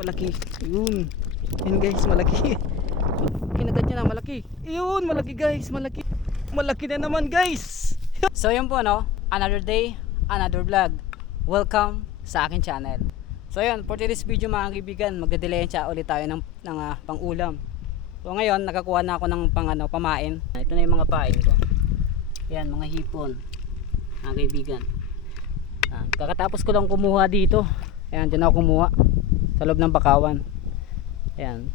malaki. Yun. Yun guys, malaki. Kinagat niya na, malaki. Yun, malaki guys, malaki. Malaki na naman guys. So yun po no, another day, another vlog. Welcome sa akin channel. So yun, for today's video mga kaibigan, magdadilensya ulit tayo ng pang-ulam. So ngayon, nakakuha na ako ng pamain. Ito na yung mga pain ko. Yan, mga hipon. Mga kaibigan. Kakatapos ko lang kumuha dito. Ayan, dyan ako kumuha. Sa loob ng bakawan. Ayan.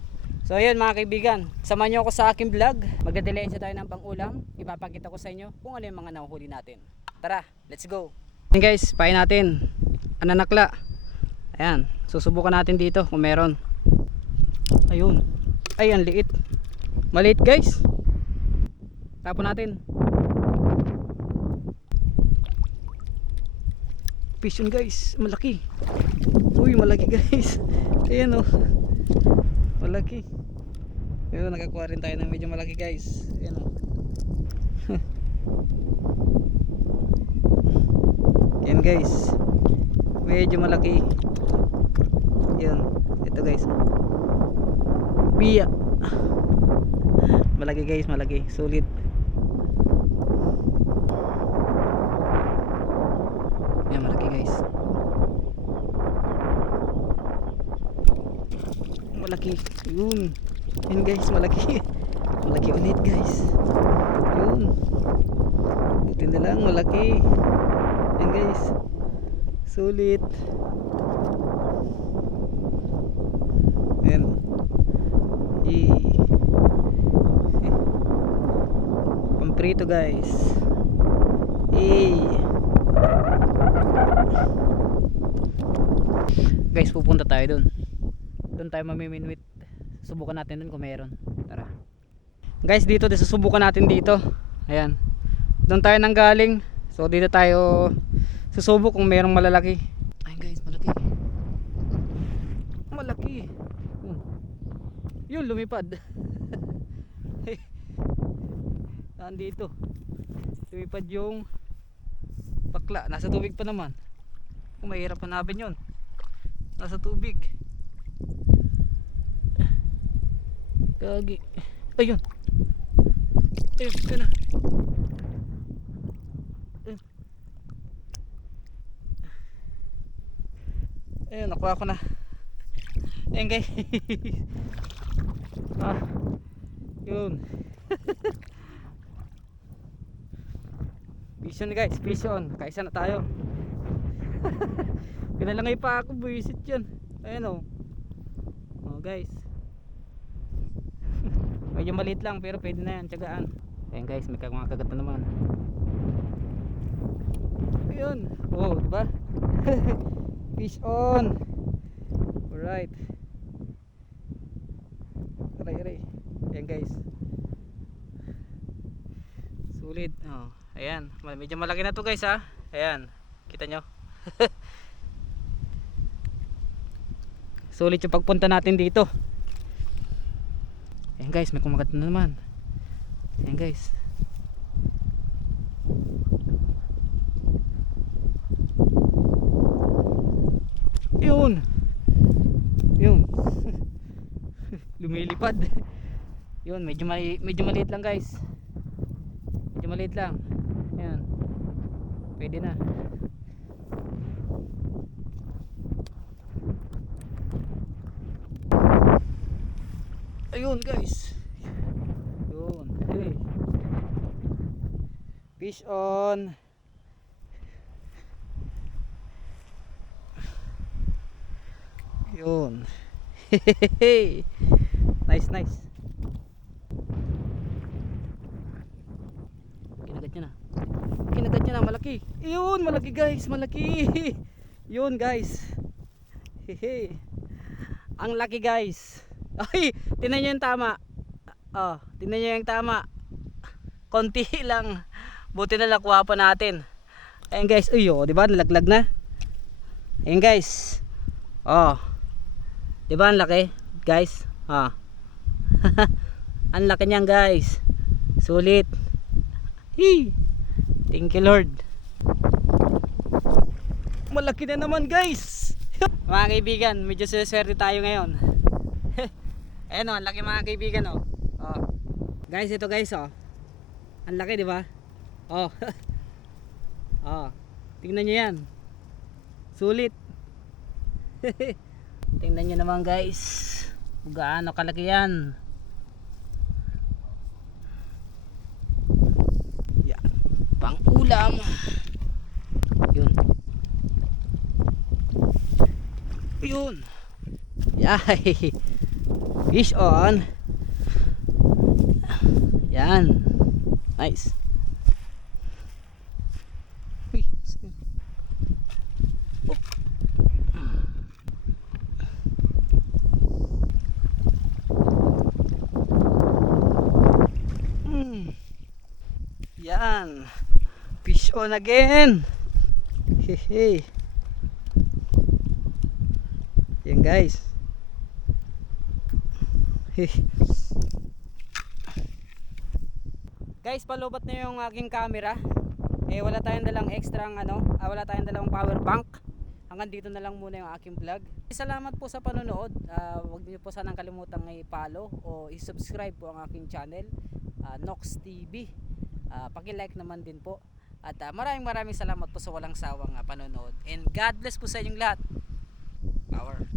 So ayun mga kaibigan, samahan nyo ako sa aking vlog. Magdadilensya tayo ng pang-ulam. Ipapakita ko sa inyo kung ano yung mga nahuhuli natin. Tara, let's go. Ayan guys, pain natin. Ananakla. Ayan, susubukan natin dito kung meron. Ayun. Ay, ang liit. Maliit guys. Tapon natin. Fish yun guys, malaki. Uy, malaki guys. Ayan o. Malaki. Pero nakakuha rin tayo ng medyo malaki guys. Ayan o. Ayan guys. Medyo malaki. Ayan. Ito guys. Biya. Malaki guys, malaki. Sulit. Ayan, malaki guys. Malaki. Yun. Yun guys, malaki. Malaki ulit guys. Yun. Buti na lang, malaki. Yan guys. Sulit. Ayan. Pamprito guys. Guys, pupunta tayo dun. Doon tayo mamiminwit. Subukan natin dun kung meron. Tara. Guys, dito susubukan natin dito. Ayan. Doon tayo nang galing. So dito tayo susubok kung merong malalaki. Ayun guys, malaki. Malaki. Yun, lumipad. Nandito. Lumipad yung bakla. Nasa tubig pa naman. Kung mahirap hanapin yun. Nasa tubig. Gagi. Ayun. Ayun, ito na. Ayun, nakuha ko na. Ayun guys. Yun. Vision guys, vision. Kaisa na tayo. Pinalangay pa ako, buisit yun. Ayun o. Oh guys. Medyo maliit lang pero pwede na yan, tiyagaan. Ayun guys, may mga kagat na naman. Ayun. Oh, diba? Fish on. Alright. Aray. Ayan guys. Sulit. Oh, ayan. Medyo malaki na to guys ha. Ayan. Kita nyo. Sulit yung pagpunta natin dito. Ayan guys, may kumagat na naman. Ayan guys. Yun. Lumilipad. Yun, medyo maliit lang guys. Medyo maliit lang. Ayan. Pwede na. Ayun guys. Yun. Hey. Fish on. Yun. Nice. Kinagat niya na, malaki. Yun, malaki guys, malaki. Yun guys. Ang laki guys. Ay, tingnan niyo yung tama. Oh, tingnan niyo yung tama. Konti lang. Buti na nakuha pa natin. Ayun guys, uy, oh, 'di ba? Nalaglag na. Ayun guys. Oh. 'Di ba ang laki, guys? Ah. Ang laki niyan, guys. Sulit. Hey. Thank you, Lord. Malaki na naman, guys. Mga kaibigan, medyo swerte tayo ngayon. Ayan o, ang laki mga kaibigan o. Oh. Guys, ito guys o. Ang laki, di ba? Oh. Oh. Tingnan nyo yan. Sulit. Tingnan nyo naman guys. Kung gaano kalaki yan. Yan. Pang ulam. Yun. Yun. Yay. Fish on. Yan. Nice. Uy. Oh. Yan. Fish on again. Hehe. Yan guys. Guys, palubat na yung aking camera. Wala tayong dalang extra wala tayong dalang power bank. Hanggang dito na lang muna yung aking vlog. Salamat po sa panonood. Huwag niyo po sanang kalimutang i-follow o i-subscribe po ang aking channel, Nox TV. Paki-like naman din po. At maraming salamat po sa walang sawang panonood. And God bless po sa inyong lahat. Power.